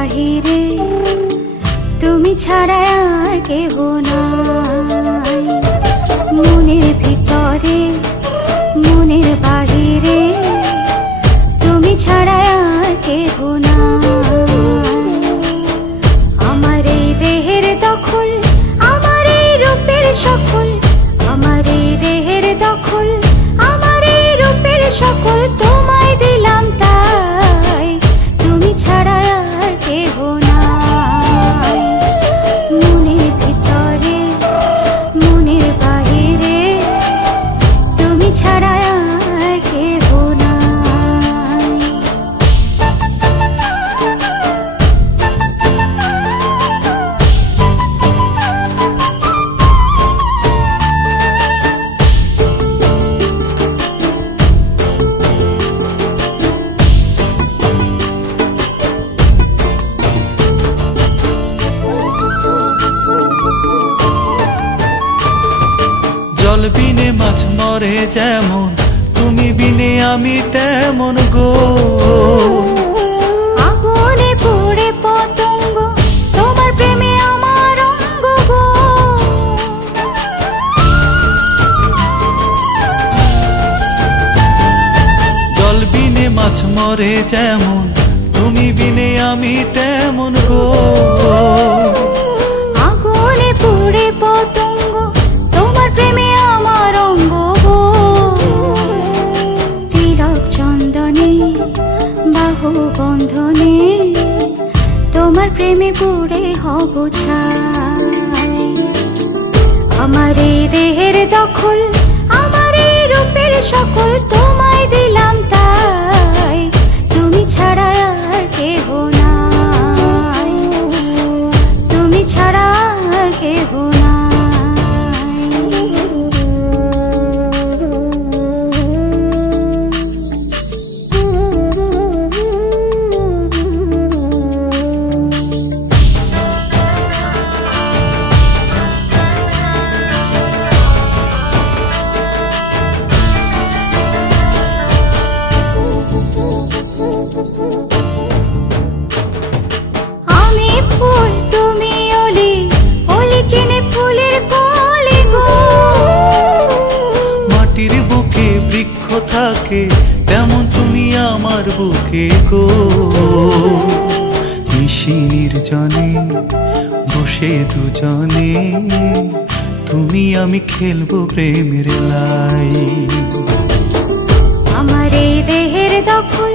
বাহিরে তুমি ছাড়া আর কেহ নাই। মনের ভিতরে মনের বাহিরে তুমি ছাড়া আর কেহ নাই। আমার এই দেহের দখল, আমার এই রূপের সকল, আমার এই দেহের দখল, আমার এই রূপের সকল তোমায় দিলাম তাই, তুমি ছাড়া আর কেহ নাই। মনের ভিতরে মনের বাহিরে তুমি ছাড়া আর কেহ নাই। জল বিনে মাছ মরে যেমন, তুমি বিনে আমি তেমন গো। আগুনে পুড়ে পতঙ্গ, তোমার প্রেমে আমার অঙ্গ গো। জল বিনে মাছ মরে যেমন, তুমি বিনে আমি তেমন গো। আগুনে পুড়ে পতঙ্গ, তোমার প্রেমে আমার অঙ্গ গো। তিলক চন্দনে বাহু বন্ধনে তোমার প্রেমে পুড়ে হব ছাই। আমার এই দেহের দখল, আমার এই রূপের সকল তোমায় দিলাম তাই, তুমি ছাড়া আর কেহ নাই, তুমি ছাড়া আর কেহ নাই। আমি ফুল তুমি অলি, অলি চিনে ফুলের কলি গো। মাটির বুকে বৃক্ষ থাকে, তেমন তুমি আমার বুকে গো। নিশি নির্জনে বসে দুজনে, তুমি আমি খেলবো প্রেমের লাই। আমার এই দেহের দখল,